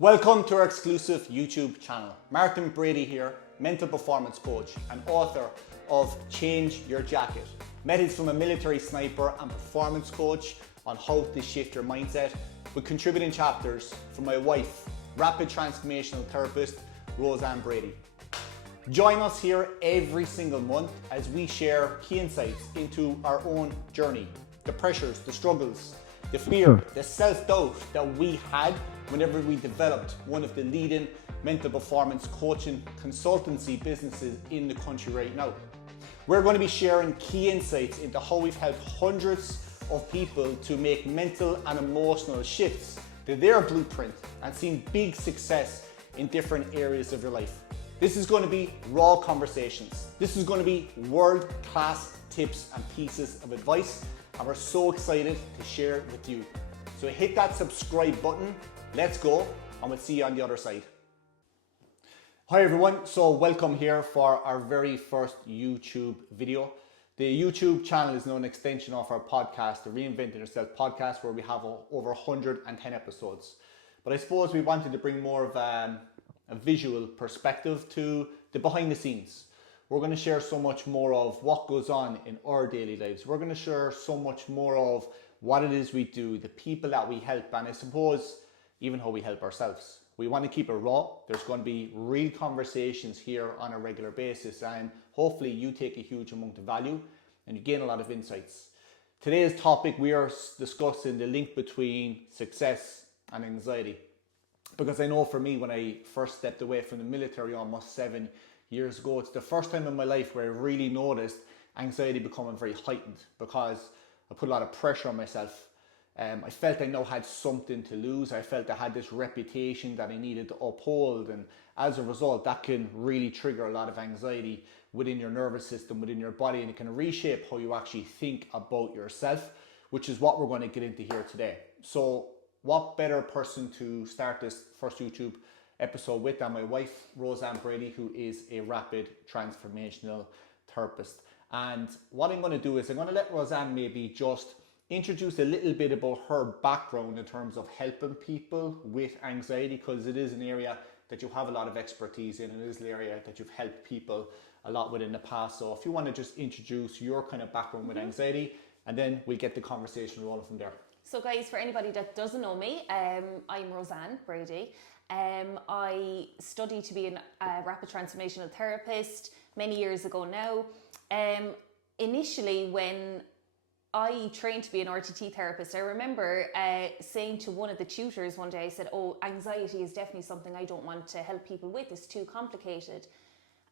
Welcome to our exclusive YouTube channel. Rosanne Brady here, mental performance coach and author of Change Your Jacket. Methods from a military sniper and performance coach on how to shift your mindset, with contributing chapters from my wife, Rapid Transformational Therapist, Rosanne Brady. Join us here every single month as we share key insights into our own journey, the pressures, the struggles, the fear, the self-doubt that we had whenever we developed one of the leading mental performance coaching consultancy businesses in the country right now. We're going to be sharing key insights into how we've helped hundreds of people to make mental and emotional shifts to their blueprint and seen big success in different areas of your life. This is going to be raw conversations. This is going to be world-class tips and pieces of advice, and we're so excited to share it with you. So hit that subscribe button, let's go, and we'll see you on the other side. Hi everyone, so welcome here for our very first YouTube video. The YouTube channel is now an extension of our podcast, the Reinventing Yourself podcast, where we have over 110 episodes. But I suppose we wanted to bring more of a visual perspective to the behind the scenes. We're going to share so much more of what goes on in our daily lives. We're going to share so much more of what it is we do, the people that we help, and I suppose even how we help ourselves. We want to keep it raw. There's going to be real conversations here on a regular basis, and hopefully you take a huge amount of value and you gain a lot of insights. Today's topic, we are discussing the link between success and anxiety. Because I know for me, when I first stepped away from the military almost 7 years ago, it's the first time in my life where I really noticed anxiety becoming very heightened, because I put a lot of pressure on myself. I felt I now had something to lose. I felt I had this reputation that I needed to uphold, and as a result, that can really trigger a lot of anxiety within your nervous system, within your body, and it can reshape how you actually think about yourself, which is what we're going to get into here today. So what better person to start this first YouTube episode with than my wife, Rosanne Brady, who is a Rapid Transformational Therapist. And what I'm going to do is I'm going to let Rosanne maybe just introduce a little bit about her background in terms of helping people with anxiety, because it is an area that you have a lot of expertise in, and it is an area that you've helped people a lot with in the past. So if you want to just introduce your kind of background with anxiety, and then we'll get the conversation rolling from there. So guys, for anybody that doesn't know me, I'm Rosanne Brady. I studied to be a Rapid Transformational Therapist many years ago now. Initially, when I trained to be an RTT therapist, I remember saying to one of the tutors one day, I said, oh, anxiety is definitely something I don't want to help people with, it's too complicated.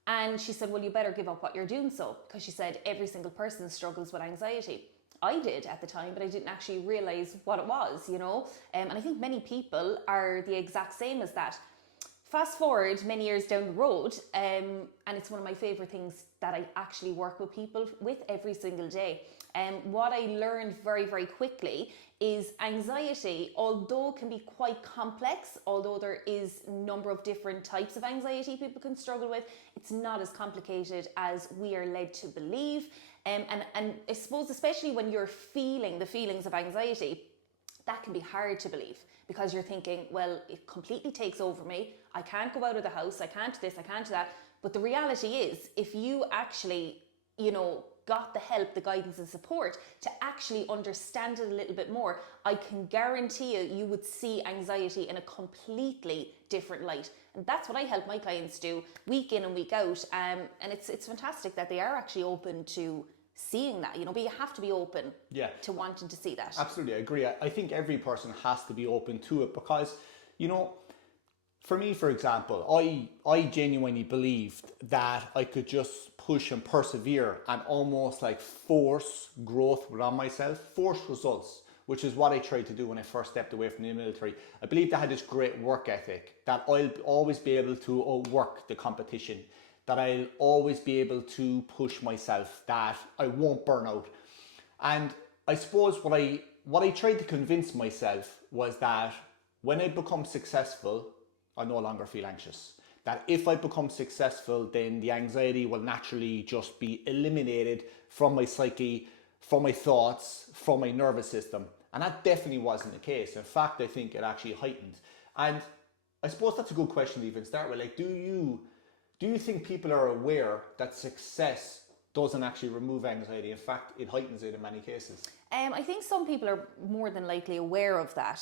And she said, well, you better give up what you're doing, so, because she said every single person struggles with anxiety. I did at the time, but I didn't actually realize what it was, you know. And I think many people are the exact same as that. Fast forward many years down the road, and it's one of my favorite things that I actually work with people with every single day. What I learned very, very quickly is anxiety, although can be quite complex, although there is a number of different types of anxiety people can struggle with, it's not as complicated as we are led to believe. And I suppose especially when you're feeling the feelings of anxiety, that can be hard to believe, because you're thinking, well, it completely takes over me. I can't go out of the house. I can't do this, I can't do that. But the reality is, if you actually, got the help, the guidance and support to actually understand it a little bit more, I can guarantee you would see anxiety in a completely different light. And that's what I help my clients do week in and week out. And it's fantastic that they are actually open to seeing that, but you have to be open to wanting to see that. Absolutely, I agree. I think every person has to be open to it, because, for me, for example, I genuinely believed that I could just push and persevere and almost like force growth within myself, force results, which is what I tried to do when I first stepped away from the military. I believed I had this great work ethic, that I'll always be able to outwork the competition, that I'll always be able to push myself, that I won't burn out. And I suppose what I tried to convince myself was that when I become successful, I no longer feel anxious. That if I become successful, then the anxiety will naturally just be eliminated from my psyche, from my thoughts, from my nervous system. And that definitely wasn't the case. In fact, I think it actually heightened. And I suppose that's a good question to even start with. Like, do you think people are aware that success doesn't actually remove anxiety? In fact, it heightens it in many cases. I think some people are more than likely aware of that,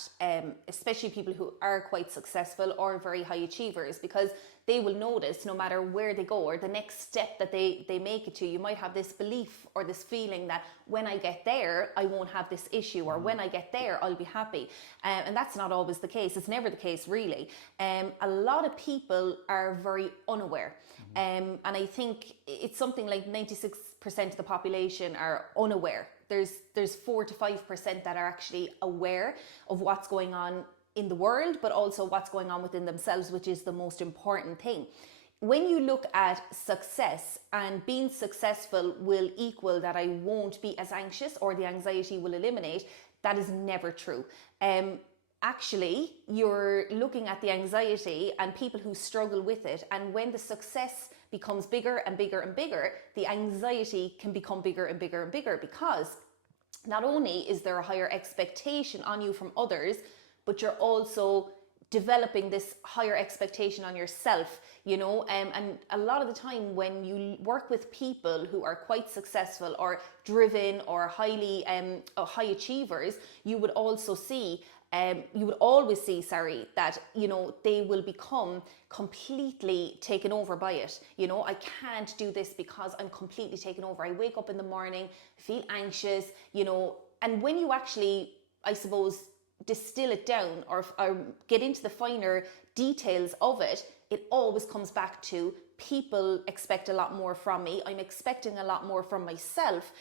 especially people who are quite successful or very high achievers, because they will notice no matter where they go or the next step that they make it to, you might have this belief or this feeling that when I get there, I won't have this issue, or when I get there, I'll be happy. And that's not always the case. It's never the case, really. A lot of people are very unaware. And I think it's something like 96% of the population are unaware. There's 4 to 5% that are actually aware of what's going on in the world, but also what's going on within themselves, which is the most important thing. When you look at success, and being successful will equal that I won't be as anxious or the anxiety will eliminate, that is never true. Actually, you're looking at the anxiety and people who struggle with it, and when the success becomes bigger and bigger and bigger, the anxiety can become bigger and bigger and bigger, because not only is there a higher expectation on you from others, but you're also developing this higher expectation on yourself, you know. And a lot of the time when you work with people who are quite successful or driven or high achievers, you would also see always see, that, you know, they will become completely taken over by it. You know, I can't do this because I'm completely taken over. I wake up in the morning, feel anxious, you know. And when you actually, I suppose, distill it down or get into the finer details of it, it always comes back to people expect a lot more from me. I'm expecting a lot more from myself.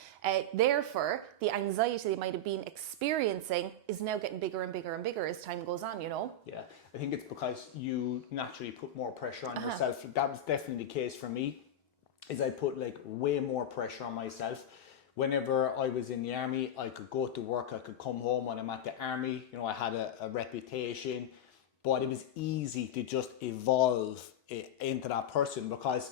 Therefore, the anxiety they might have been experiencing is now getting bigger and bigger and bigger as time goes on, you know? Yeah, I think it's because you naturally put more pressure on yourself. That was definitely the case for me, is I put like way more pressure on myself. Whenever I was in the army, I could go to work, I could come home when I'm at the army. You know, I had a reputation, but it was easy to just evolve into that person, because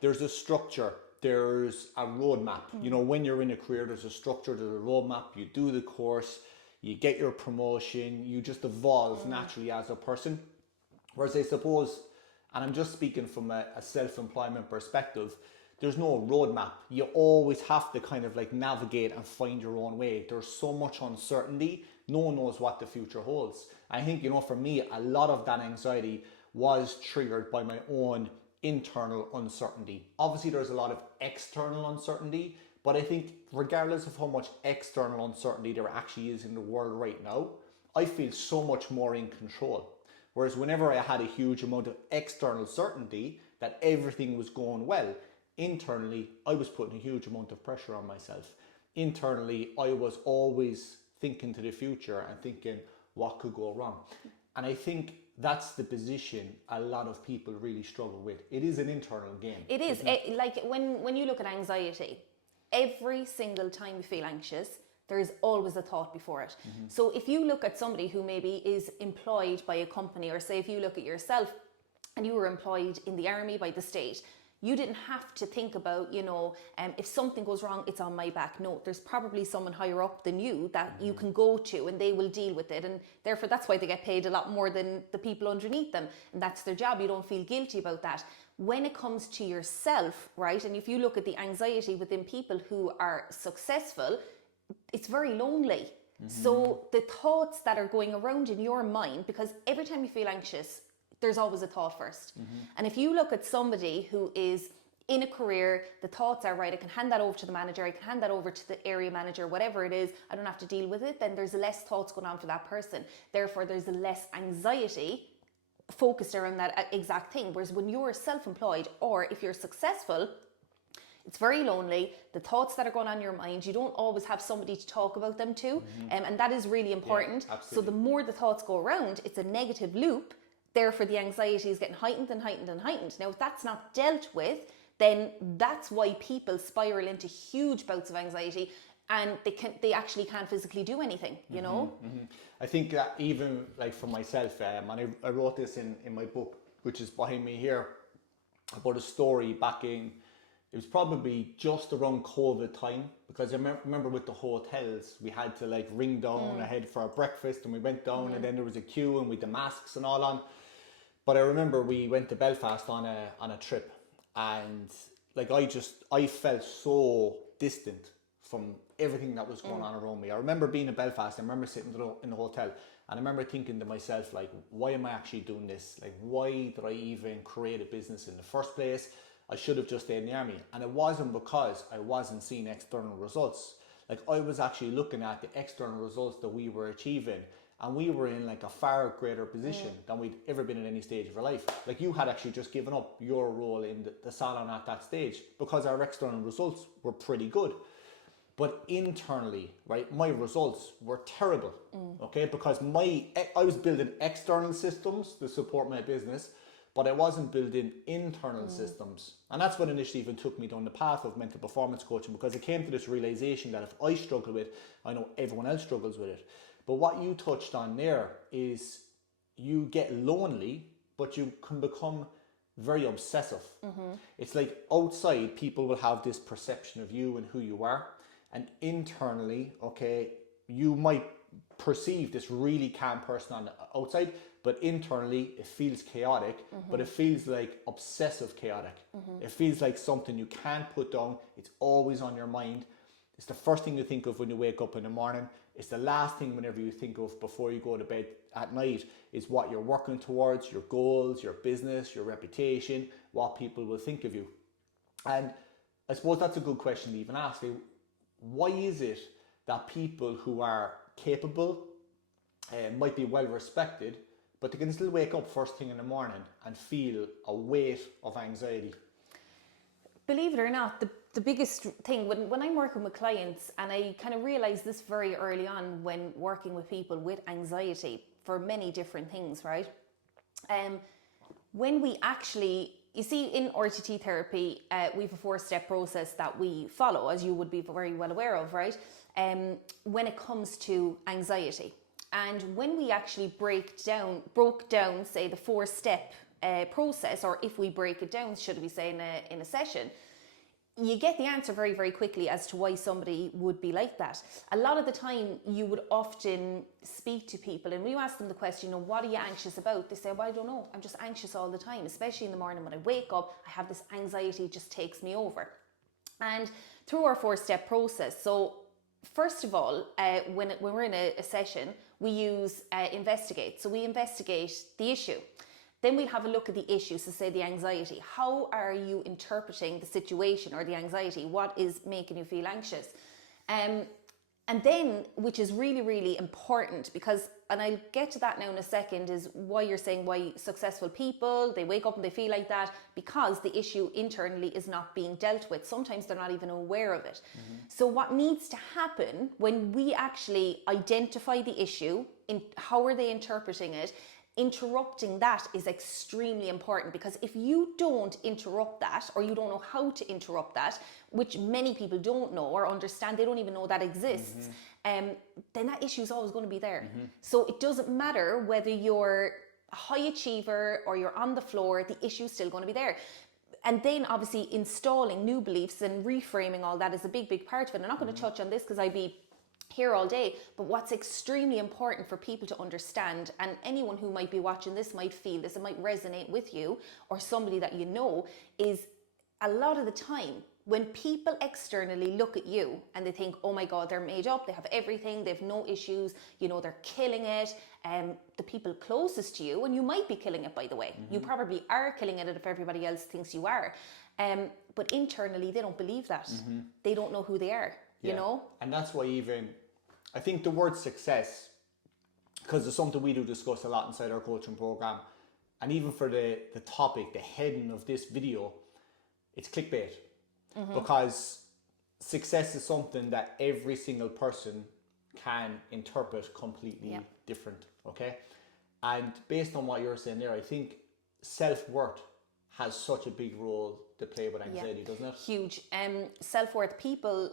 there's a structure, there's a roadmap. You know, when you're in a career, there's a structure, there's a roadmap. You do the course, you get your promotion, you just evolve naturally as a person. Whereas I suppose, and I'm just speaking from a self-employment perspective, there's no roadmap. You always have to kind of like navigate and find your own way. There's so much uncertainty. No one knows what the future holds. I think, you know, for me, a lot of that anxiety was triggered by my own internal uncertainty. Obviously, there's a lot of external uncertainty, but I think regardless of how much external uncertainty there actually is in the world right now, I feel so much more in control. Whereas whenever I had a huge amount of external certainty that everything was going well, internally, I was putting a huge amount of pressure on myself. Internally, I was always thinking to the future and thinking, what could go wrong? And I think that's the position a lot of people really struggle with. It is an internal game. It is. Like when you look at anxiety, every single time you feel anxious, there is always a thought before it. So if you look at somebody who maybe is employed by a company, or say if you look at yourself and you were employed in the army by the state, you didn't have to think about, you know, if something goes wrong, it's on my back. No, there's probably someone higher up than you that you can go to and they will deal with it. And therefore, that's why they get paid a lot more than the people underneath them. And that's their job. You don't feel guilty about that. When it comes to yourself, right, and if you look at the anxiety within people who are successful, it's very lonely. So the thoughts that are going around in your mind, because every time you feel anxious, there's always a thought first. And if you look at somebody who is in a career, the thoughts are, right, I can hand that over to the manager, I can hand that over to the area manager, whatever it is, I don't have to deal with it, then there's less thoughts going on for that person. Therefore, there's less anxiety focused around that exact thing. Whereas when you're self-employed, or if you're successful, it's very lonely. The thoughts that are going on in your mind, you don't always have somebody to talk about them to. And that is really important. Yeah, so the more the thoughts go around, it's a negative loop. Therefore, the anxiety is getting heightened and heightened and heightened. Now, if that's not dealt with, then that's why people spiral into huge bouts of anxiety, and they actually can't physically do anything, you know? I think that even like for myself, and I wrote this in my book, which is behind me here, about a story back in, it was probably just around COVID time, because I remember with the hotels, we had to like ring down ahead for our breakfast, and we went down and then there was a queue and with the masks and all on. But I remember we went to Belfast on a trip, and like I felt so distant from everything that was going on around me. I remember being in Belfast. I remember sitting in the hotel, and I remember thinking to myself, like, why am I actually doing this? Like, why did I even create a business in the first place? I should have just stayed in the army. And it wasn't because I wasn't seeing external results. Like, I was actually looking at the external results that we were achieving, and we were in like a far greater position than we'd ever been at any stage of our life. Like, you had actually just given up your role in the salon at that stage because our external results were pretty good. But internally, right, my results were terrible, okay? Because I was building external systems to support my business, but I wasn't building internal systems. And that's what initially even took me down the path of mental performance coaching, because I came to this realization that if I struggle with it, I know everyone else struggles with it. But what you touched on there is you get lonely, but you can become very obsessive. It's like outside, people will have this perception of you and who you are. And internally, okay, you might perceive this really calm person on the outside, but internally it feels chaotic, but it feels like obsessive chaotic. It feels like something you can't put down. It's always on your mind. It's the first thing you think of when you wake up in the morning. It's the last thing whenever you think of before you go to bed at night, is what you're working towards, your goals, your business, your reputation, what people will think of you. And I suppose that's a good question to even ask. Why is it that people who are capable might be well respected, but they can still wake up first thing in the morning and feel a weight of anxiety? Believe it or not, the biggest thing when I'm working with clients, and I kind of realized this very early on when working with people with anxiety for many different things, right? When we actually, you see, in RTT therapy, we have a 4-step process that we follow, as you would be very well aware of, right? When it comes to anxiety. And when we actually broke down, say, the 4-step process, or if we break it down, should we say, in a session, you get the answer very, very quickly as to why somebody would be like that. A lot of the time, you would often speak to people, and when you ask them the question, what are you anxious about? They say, well, I don't know. I'm just anxious all the time, especially in the morning when I wake up. I have this anxiety, it just takes me over. And through our 4-step process, so first of all, when we're in a session, we use investigate. So we investigate the issue. Then we'll have a look at the issue, so say the anxiety. How are you interpreting the situation or the anxiety? What is making you feel anxious? And then, which is really, really important, because, and I'll get to that now in a second, is why you're saying why successful people, they wake up and they feel like that, because the issue internally is not being dealt with. Sometimes they're not even aware of it. So what needs to happen when we actually identify the issue, in how are they interpreting it, interrupting that is extremely important, because if you don't interrupt that, or you don't know how to interrupt that, which many people don't know or understand, they don't even know that exists, then that issue is always going to be there. So it doesn't matter whether you're a high achiever or you're on the floor, the issue is still going to be there. And then obviously installing new beliefs and reframing all that is a big, big part of it. I'm not going to touch on this because I'd be here all day, but what's extremely important for people to understand, and anyone who might be watching this might feel this, it might resonate with you or somebody that you know, is a lot of the time when people externally look at you and they think, oh my God, they're made up, they have everything, they have no issues, they're killing it. The people closest to you, and you might be killing it, by the way, you probably are killing it if everybody else thinks you are, but internally they don't believe that. They don't know who they are. And that's why even I think the word success, because it's something we do discuss a lot inside our coaching program, and even for the topic, the heading of this video, it's clickbait. Because success is something that every single person can interpret completely different, okay? And based on what you're saying there, I think self-worth has such a big role to play with anxiety, doesn't it? Huge. Self-worth, people,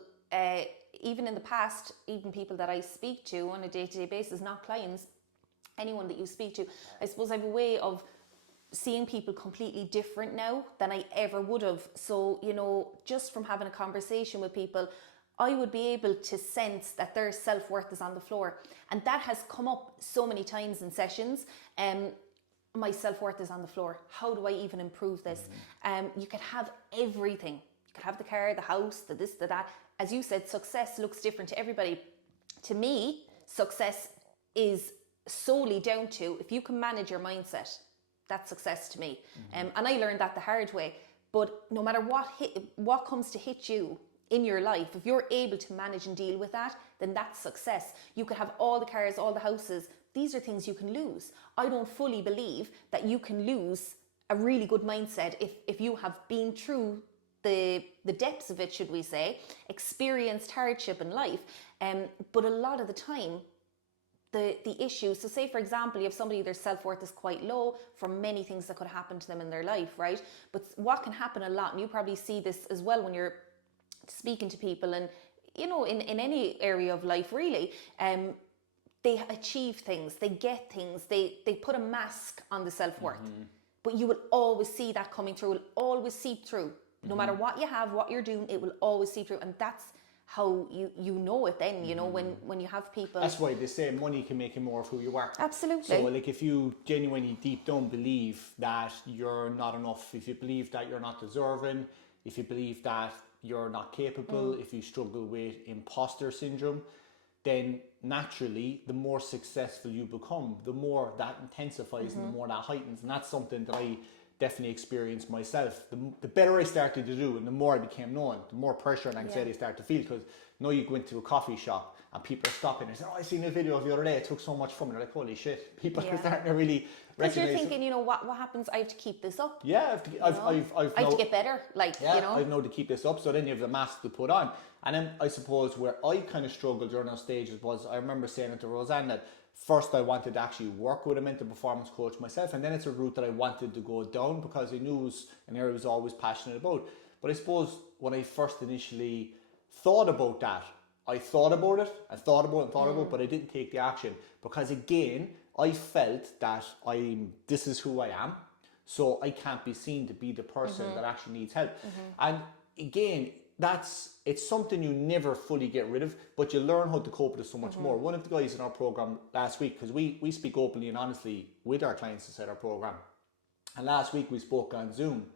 even in the past, even people that I speak to on a day-to-day basis, not clients, anyone that you speak to, I suppose I have a way of seeing people completely different now than I ever would have. So, just from having a conversation with people, I would be able to sense that their self-worth is on the floor. And that has come up so many times in sessions. my self-worth is on the floor. How do I even improve this? You could have everything. You could have the car, the house, the this, the that. As you said, success looks different to everybody. To me, success is solely down to if you can manage your mindset. That's success to me. And I learned that the hard way. But no matter what comes to hit you in your life, if you're able to manage and deal with that, then that's success. You could have all the cars, all the houses. These are things you can lose. I don't fully believe that you can lose a really good mindset if you have been through the depths of it, should we say, experienced hardship in life. But a lot of the time, the issue, so say for example, you have somebody, their self-worth is quite low for many things that could happen to them in their life, right? But what can happen a lot, and you probably see this as well when you're speaking to people, and you know, in any area of life really, they achieve things, they get things, they put a mask on the self-worth. But you will always see that coming through, it will always seep through. No matter what you have, what you're doing, it will always seep through. And that's how you know it then, you know, when you have people. That's why they say money can make you more of who you are. Absolutely. So like if you genuinely deep down believe that you're not enough, if you believe that you're not deserving, if you believe that you're not capable, if you struggle with imposter syndrome, then naturally the more successful you become, the more that intensifies and the more that heightens. And that's something that I definitely experienced myself. The better I started to do and the more I became known, the more pressure and anxiety I started to feel, because now you go into a coffee shop and people are stopping and say, oh, I seen a video of the other day, it took so much fun. They're like, holy shit, people are starting to really because recognize. You're thinking, you know, what happens, I have to keep this up. Yeah, I have to get better, like, you know. I know to keep this up, so then you have the mask to put on. And then I suppose where I kind of struggled during those stages was, I remember saying it to Rosanne that first I wanted to actually work with a mental performance coach myself, and then it's a route that I wanted to go down because I knew it was an area I was always passionate about. But I suppose when I first initially thought about that, I thought about it, but I didn't take the action because again, I felt that this is who I am, so I can't be seen to be the person that actually needs help. And again, it's something you never fully get rid of, but you learn how to cope with it so much more. One of the guys in our program last week, because we speak openly and honestly with our clients inside our program, and last week we spoke on Zoom,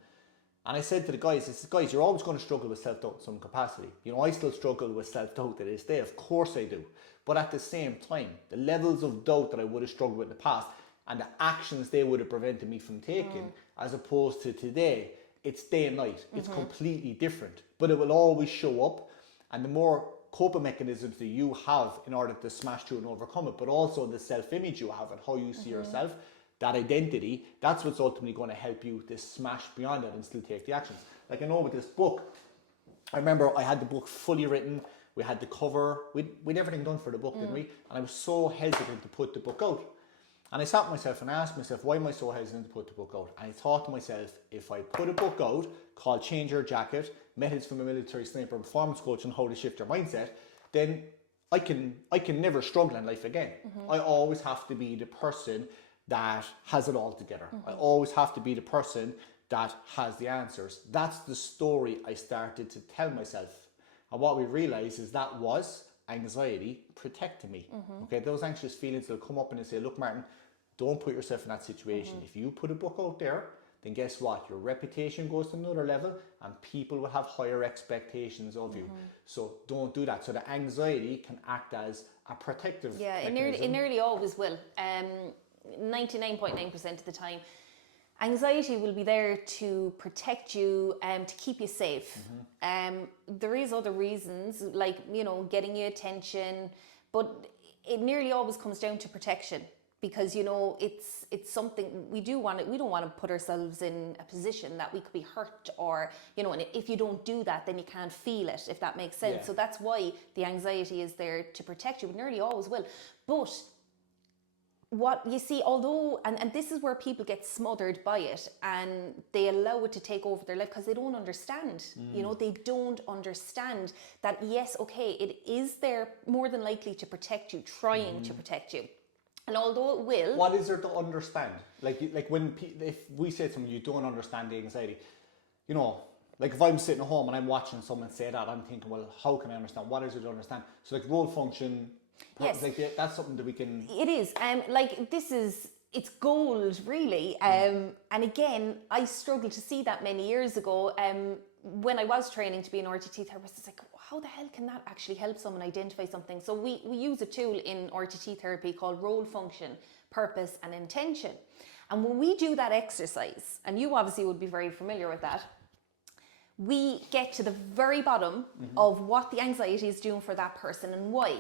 and I said to the guys, I said, guys, you're always going to struggle with self-doubt in some capacity. You know, I still struggle with self-doubt to this day, of course I do. But at the same time, the levels of doubt that I would have struggled with in the past and the actions they would have prevented me from taking, as opposed to today, it's day and night. It's completely different. But it will always show up. And the more coping mechanisms that you have in order to smash through and overcome it, but also the self-image you have and how you see yourself, that identity, that's what's ultimately going to help you to smash beyond it and still take the actions. Like I know with this book, I remember I had the book fully written. We had the cover, we'd everything done for the book, didn't we? And I was so hesitant to put the book out. And I sat with myself and I asked myself, why am I so hesitant to put the book out? And I thought to myself, if I put a book out called Change Your Jacket, Methods from a Military Sniper and Performance Coach on How to Shift Your Mindset, then I can never struggle in life again. I always have to be the person that has it all together. I always have to be the person that has the answers. That's the story I started to tell myself. And what we realized is that was anxiety protecting me. Okay, those anxious feelings will come up and they say, look, Martin, don't put yourself in that situation. If you put a book out there, then guess what? Your reputation goes to another level and people will have higher expectations of you. So don't do that. So the anxiety can act as a protective mechanism. It nearly always will. 99.9% of the time. Anxiety will be there to protect you, to keep you safe. There is other reasons, like, you know, getting you attention, but it nearly always comes down to protection because, you know, it's something we don't want to put ourselves in a position that we could be hurt or, you know, and if you don't do that, then you can't feel it, if that makes sense. Yeah. So that's why the anxiety is there to protect you. It nearly always will. But what you see, although, and this is where people get smothered by it and they allow it to take over their life because they don't understand, you know, they don't understand that, yes, okay, it is there more than likely to protect you, trying to protect you. And although it will... What is there to understand? Like when, if we say to someone, you don't understand the anxiety, you know, like if I'm sitting at home and I'm watching someone say that, I'm thinking, well, how can I understand? What is there to understand? So like role function... Yes. Like that's something that we can... It is. Like this is it's gold, really. And again, I struggled to see that many years ago. When I was training to be an RTT therapist, it's like, how the hell can that actually help someone identify something? So we use a tool in RTT therapy called role function, purpose, and intention. And when we do that exercise, and you obviously would be very familiar with that, we get to the very bottom of what the anxiety is doing for that person and why.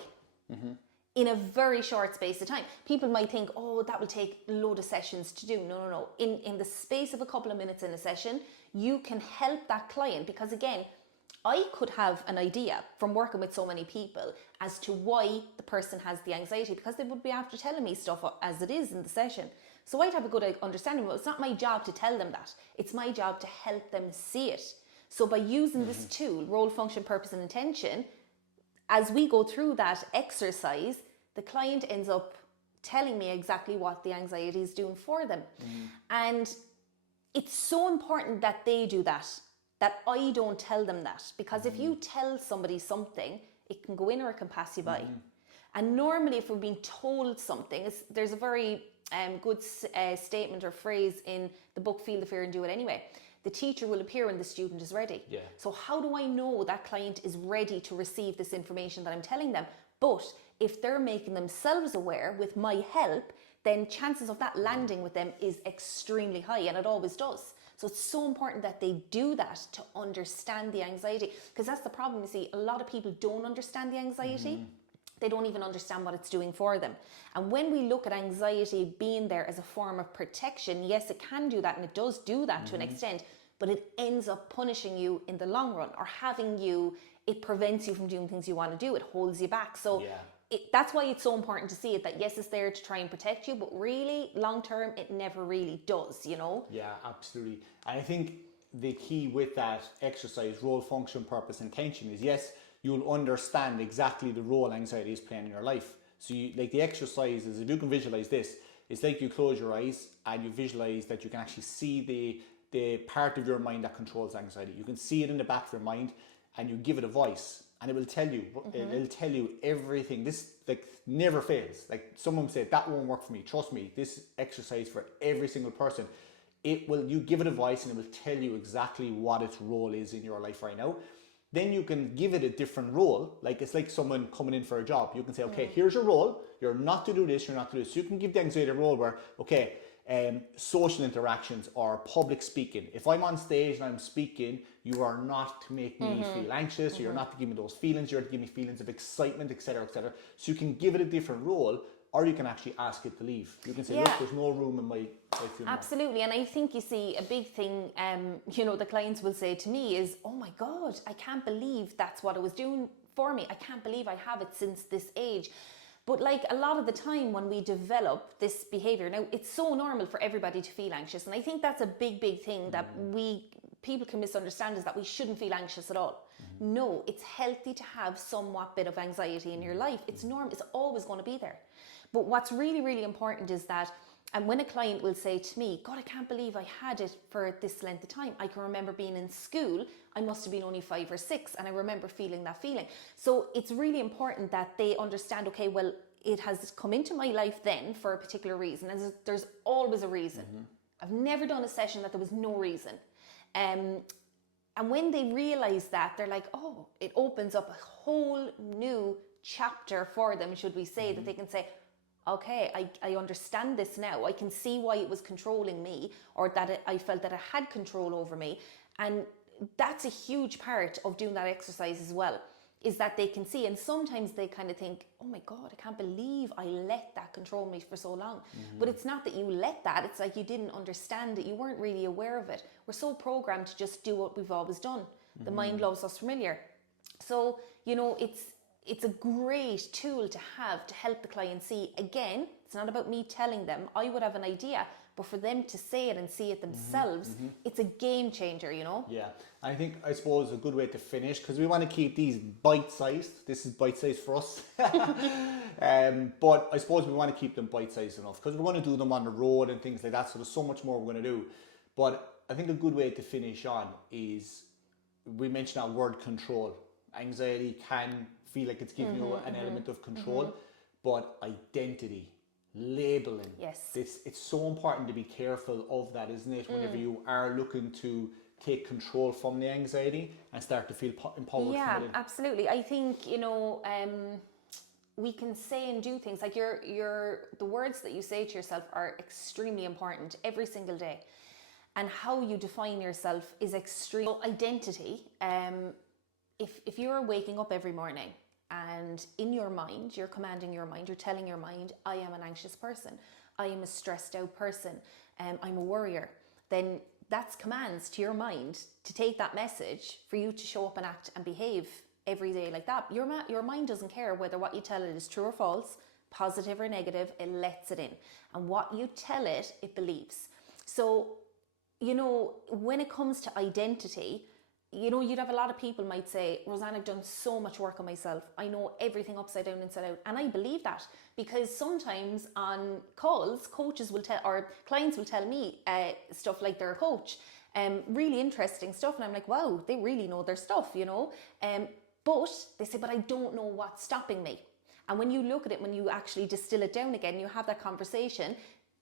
In a very short space of time. People might think, oh, that will take a load of sessions to do. No. In the space of a couple of minutes in a session, you can help that client, because again, I could have an idea from working with so many people as to why the person has the anxiety, because they would be after telling me stuff as it is in the session. So I'd have a good understanding, but it's not my job to tell them that. It's my job to help them see it. So by using this tool, role, function, purpose, and intention, as we go through that exercise, the client ends up telling me exactly what the anxiety is doing for them. And it's so important that they do that I don't tell them that. Because if you tell somebody something, it can go in or it can pass you by. And normally if we're being told something, there's a very good statement or phrase in the book, Feel the Fear and Do It Anyway. The teacher will appear when the student is ready. Yeah. So how do I know that client is ready to receive this information that I'm telling them? But if they're making themselves aware with my help, then chances of that landing with them is extremely high, and it always does. So it's so important that they do that to understand the anxiety, because that's the problem. You see, a lot of people don't understand the anxiety. They don't even understand what it's doing for them. And when we look at anxiety being there as a form of protection, yes, it can do that, and it does do that to an extent, but it ends up punishing you in the long run, or it prevents you from doing things you want to do. It holds you back. So that's why it's so important to see it, that yes, it's there to try and protect you, but really, long term, it never really does, you know? Yeah, absolutely. And I think the key with that exercise, role, function, purpose, intention, is yes, you'll understand exactly the role anxiety is playing in your life. So like the exercise is, if you can visualize this, it's like you close your eyes and you visualize that you can actually see the part of your mind that controls anxiety. You can see it in the back of your mind, and you give it a voice, and it will tell you, it'll tell you everything. This like never fails. Like someone said, that won't work for me. Trust me, this exercise for every single person. You give it a voice, and it will tell you exactly what its role is in your life right now. Then you can give it a different role. Like it's like someone coming in for a job. You can say, okay, here's your role. You're not to do this, you're not to do this. So you can give the anxiety a role where, okay, social interactions or public speaking. If I'm on stage and I'm speaking, you are not to make me feel anxious, or you're not to give me those feelings, you're to give me feelings of excitement, etc., etc. So you can give it a different role, or you can actually ask it to leave. You can say, look, there's no room in my life anymore. Absolutely. And I think you see a big thing, the clients will say to me is, oh my God, I can't believe that's what it was doing for me. I can't believe I have it since this age. But like a lot of the time when we develop this behavior, now it's so normal for everybody to feel anxious. And I think that's a big, big thing that people can misunderstand, is that we shouldn't feel anxious at all. No, it's healthy to have somewhat bit of anxiety in your life. It's normal. It's always going to be there. But what's really, really important is that, and when a client will say to me, God, I can't believe I had it for this length of time. I can remember being in school, I must have been only 5 or 6, and I remember feeling that feeling. So it's really important that they understand, okay, well, it has come into my life then for a particular reason. And there's always a reason. I've never done a session that there was no reason. And when they realize that, they're like, oh, it opens up a whole new chapter for them, should we say, that they can say, okay, I understand this now. I can see why it was controlling me, or that I felt that it had control over me. And that's a huge part of doing that exercise as well, is that they can see. And sometimes they kind of think, oh my God, I can't believe I let that control me for so long. But it's not that you let that, it's like you didn't understand it. You weren't really aware of it. We're so programmed to just do what we've always done. The mind loves us familiar. So, it's a great tool to have to help the client see. Again, it's not about me telling them. I would have an idea, but for them to say it and see it themselves, it's a game changer, Yeah, I suppose a good way to finish, because we want to keep these bite-sized. This is bite-sized for us. But I suppose we want to keep them bite-sized enough, because we're going to do them on the road and things like that, so there's so much more we're going to do. But I think a good way to finish on is, we mentioned that word control. Anxiety can feel like it's giving you an element of control, but identity labeling. Yes. It's so important to be careful of that, isn't it? Whenever you are looking to take control from the anxiety and start to feel empowered Yeah, from within. absolutely. I think, we can say and do things like the words that you say to yourself are extremely important every single day. And how you define yourself is extreme. So identity, if you're waking up every morning and in your mind, you're commanding your mind, you're telling your mind, I am an anxious person, I am a stressed out person, I'm a worrier, then that's commands to your mind to take that message for you to show up and act and behave every day like that. Your mind doesn't care whether what you tell it is true or false, positive or negative, it lets it in. And what you tell it, it believes. So, when it comes to identity, you'd have a lot of people might say, Rosanne, I've done so much work on myself. I know everything upside down, inside out. And I believe that, because sometimes on calls, coaches will tell, or clients will tell me stuff like their coach, really interesting stuff. And I'm like, wow, they really know their stuff, but they say, but I don't know what's stopping me. And when you look at it, when you actually distill it down again, you have that conversation,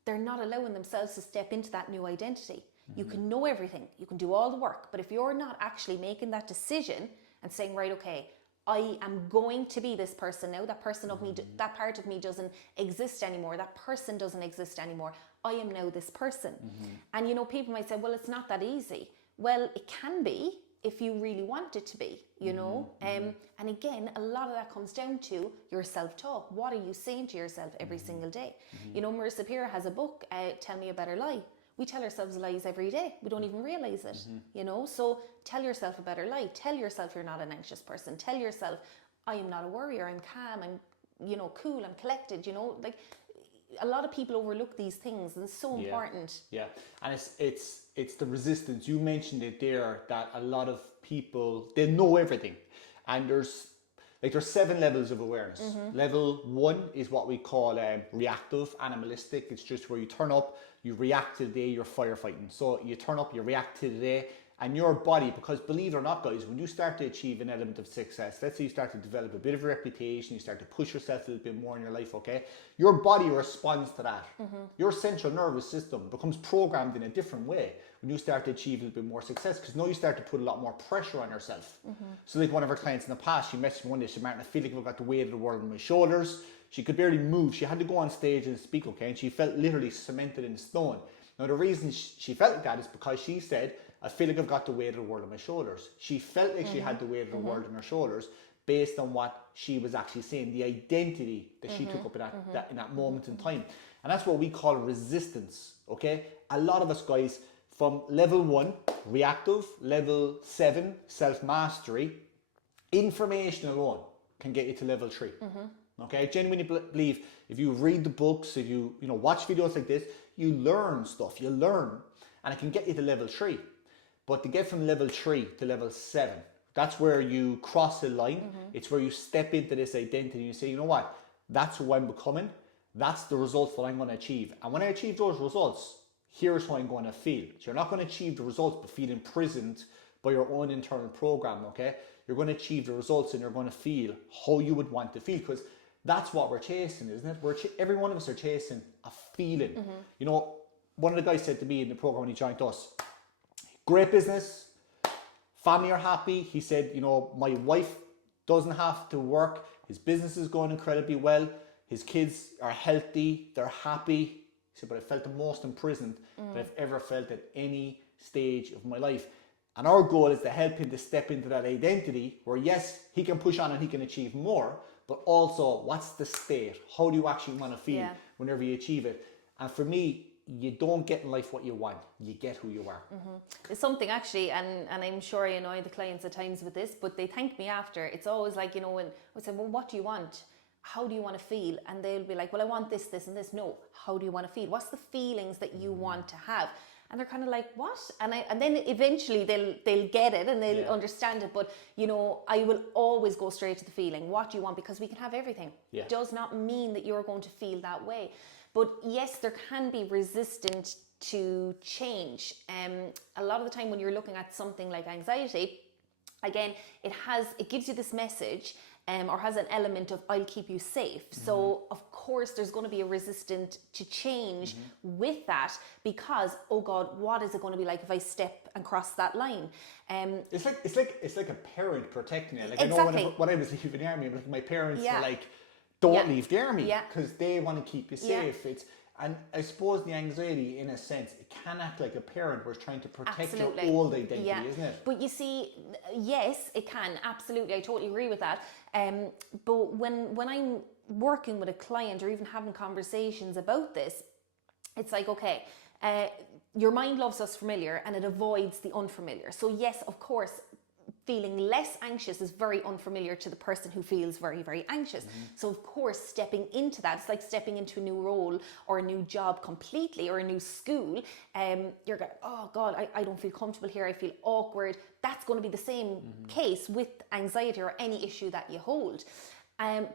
they're not allowing themselves to step into that new identity. You can know everything, you can do all the work, but if you're not actually making that decision and saying, right, okay, I am going to be this person now, that person of me, that part of me doesn't exist anymore, that person doesn't exist anymore, I am now this person. And people might say, well, it's not that easy. Well, it can be if you really want it to be, and again, a lot of that comes down to your self-talk. What are you saying to yourself every single day? Marissa Peer has a book, Tell Me a Better Lie. We tell ourselves lies every day. We don't even realize it, So tell yourself a better lie. Tell yourself you're not an anxious person. Tell yourself, I am not a worrier. I'm calm. I'm, cool. I'm collected. Like a lot of people overlook these things, and it's so important. Yeah, and it's the resistance. You mentioned it there, that a lot of people, they know everything, and there's 7 levels of awareness. Level 1 is what we call reactive, animalistic. It's just where you turn up, you react to the day, you're firefighting. So you turn up, you react to the day, and your body, because believe it or not, guys, when you start to achieve an element of success, let's say you start to develop a bit of a reputation, you start to push yourself a little bit more in your life, okay? Your body responds to that. Your central nervous system becomes programmed in a different way when you start to achieve a little bit more success, because now you start to put a lot more pressure on yourself. So like one of our clients in the past, she messaged me one day, she said, Martin, I feel like I've got the weight of the world on my shoulders. She could barely move. She had to go on stage and speak, okay? And she felt literally cemented in stone. Now the reason she felt like that is because she said, I feel like I've got the weight of the world on my shoulders. She felt like she had the weight of the world on her shoulders based on what she was actually saying, the identity that she took up in that moment in time. And that's what we call resistance, okay? A lot of us, guys, from level 1, reactive, level 7, self-mastery, information alone can get you to level 3. Okay, I genuinely believe if you read the books, if you watch videos like this, you learn stuff, and it can get you to level 3. But to get from level 3 to level 7, that's where you cross the line. It's where you step into this identity and you say, you know what, that's who I'm becoming. That's the results that I'm going to achieve. And when I achieve those results, here's how I'm going to feel. So you're not going to achieve the results but feel imprisoned by your own internal program, okay? You're going to achieve the results and you're going to feel how you would want to feel, because that's what we're chasing, isn't it? Every one of us are chasing a feeling. One of the guys said to me in the program when he joined us, great business, family are happy. He said, my wife doesn't have to work. His business is going incredibly well. His kids are healthy. They're happy. He said, but I felt the most imprisoned that I've ever felt at any stage of my life. And our goal is to help him to step into that identity where, yes, he can push on and he can achieve more, but also what's the state? How do you actually want to feel whenever you achieve it? And for me, you don't get in life what you want, you get who you are. It's something actually, and I'm sure I annoy the clients at times with this, but they thank me after. It's always like, when I say, well, what do you want? How do you want to feel? And they'll be like, well, I want this, this, and this. No, how do you want to feel? What's the feelings that you want to have? And they're kind of like, what? And then eventually they'll get it and they'll understand it. But, I will always go straight to the feeling. What do you want? Because we can have everything. Yeah. It does not mean that you're going to feel that way. But yes, there can be resistance to change. A lot of the time when you're looking at something like anxiety, again, it gives you this message or has an element of, I'll keep you safe. So of course, course there's going to be a resistance to change with that, because, oh God, what is it going to be like if I step and cross that line? It's like a parent protecting it. Like, exactly. I know when I was leaving the army, like, my parents Yeah. were like, don't Yeah. leave the army, Yeah. because they want to keep you Yeah. safe. And I suppose the anxiety, in a sense, it can act like a parent was trying to protect Absolutely. your old identity, Yeah. isn't it? But you see, yes, it can, absolutely. I totally agree with that. But when I'm working with a client or even having conversations about this, it's like, okay, your mind loves us familiar and it avoids the unfamiliar. So yes, of course, feeling less anxious is very unfamiliar to the person who feels very, very anxious. So of course, stepping into that, it's like stepping into a new role or a new job completely, or a new school. You're going, oh God, I don't feel comfortable here. I feel awkward. That's going to be the same case with anxiety or any issue that you hold.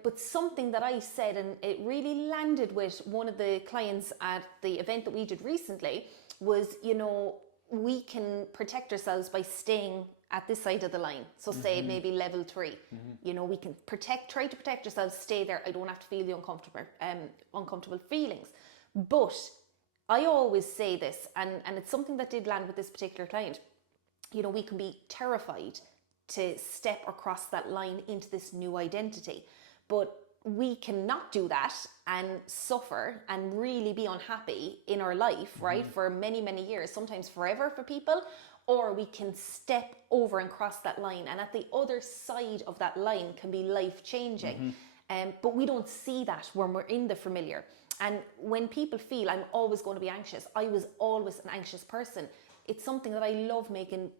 But something that I said, and it really landed with one of the clients at the event that we did recently, was, we can protect ourselves by staying at this side of the line. So say maybe level 3, we can try to protect ourselves, stay there. I don't have to feel the uncomfortable feelings. But I always say this, and it's something that did land with this particular client. We can be terrified to step or cross that line into this new identity, but we cannot do that and suffer and really be unhappy in our life, right, for many, many years, sometimes forever for people. Or we can step over and cross that line, and at the other side of that line can be life-changing. But we don't see that when we're in the familiar. And when people feel, I'm always going to be anxious, I was always an anxious person, it's something that I love making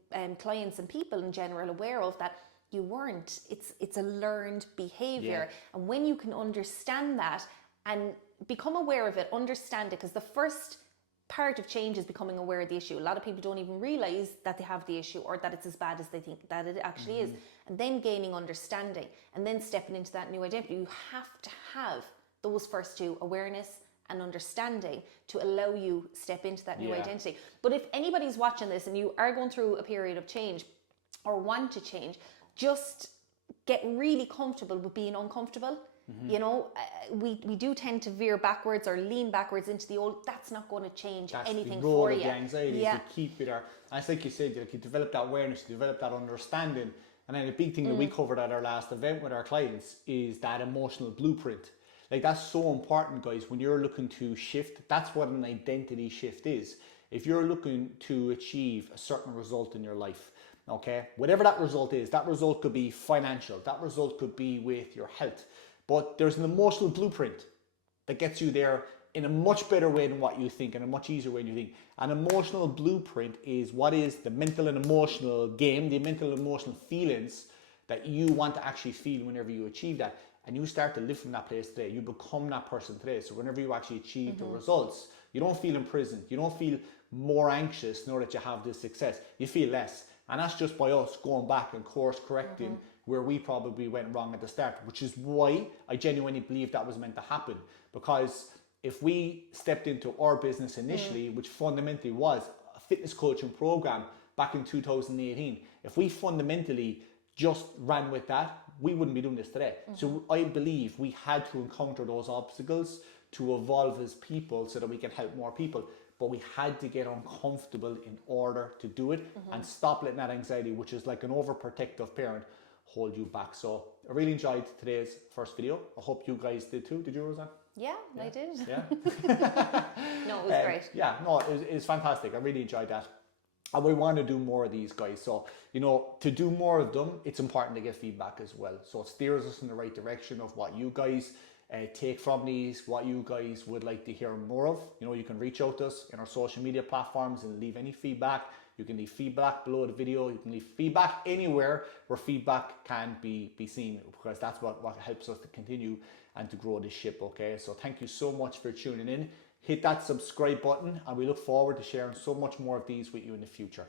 clients and people in general aware of, that you weren't. It's a learned behavior. Yeah. And when you can understand that and become aware of it, understand it, because the first part of change is becoming aware of the issue. A lot of people don't even realize that they have the issue, or that it's as bad as they think that it actually is. And then gaining understanding, and then stepping into that new identity. You have to have those first two, awareness and understanding, to allow you step into that new identity. But if anybody's watching this and you are going through a period of change or want to change, just get really comfortable with being uncomfortable. We do tend to veer backwards or lean backwards into the old. That's not going to change anything the role for of you. the anxiety is to keep it there. And it's like you said, you develop that awareness, you develop that understanding. And then a big thing that we covered at our last event with our clients is that emotional blueprint. Like, that's so important, guys. When you're looking to shift, that's what an identity shift is. If you're looking to achieve a certain result in your life, okay, whatever that result is, that result could be financial, that result could be with your health, but there's an emotional blueprint that gets you there in a much better way than what you think, and a much easier way than you think. An emotional blueprint is what is the mental and emotional game, the mental and emotional feelings that you want to actually feel whenever you achieve that. And you start to live from that place today. You become that person today. So whenever you actually achieve the results, you don't feel imprisoned. You don't feel more anxious now that you have this success. You feel less. And that's just by us going back and course correcting where we probably went wrong at the start, which is why I genuinely believe that was meant to happen. Because if we stepped into our business initially, which fundamentally was a fitness coaching program back in 2018, if we fundamentally just ran with that, we wouldn't be doing this today. So I believe we had to encounter those obstacles to evolve as people so that we can help more people. But we had to get uncomfortable in order to do it and stop letting that anxiety, which is like an overprotective parent, hold you back. So I really enjoyed today's first video. I hope you guys did too. Did you, Rosanne? Yeah, I did. Yeah. No, it was great. Yeah, no, it was fantastic. I really enjoyed that. And we want to do more of these, guys. So, to do more of them, it's important to get feedback as well. So it steers us in the right direction of what you guys take from these, what you guys would like to hear more of. You can reach out to us in our social media platforms and leave any feedback. You can leave feedback below the video. You can leave feedback anywhere where feedback can be seen, because that's what helps us to continue and to grow this ship, okay? So thank you so much for tuning in. Hit that subscribe button, and we look forward to sharing so much more of these with you in the future.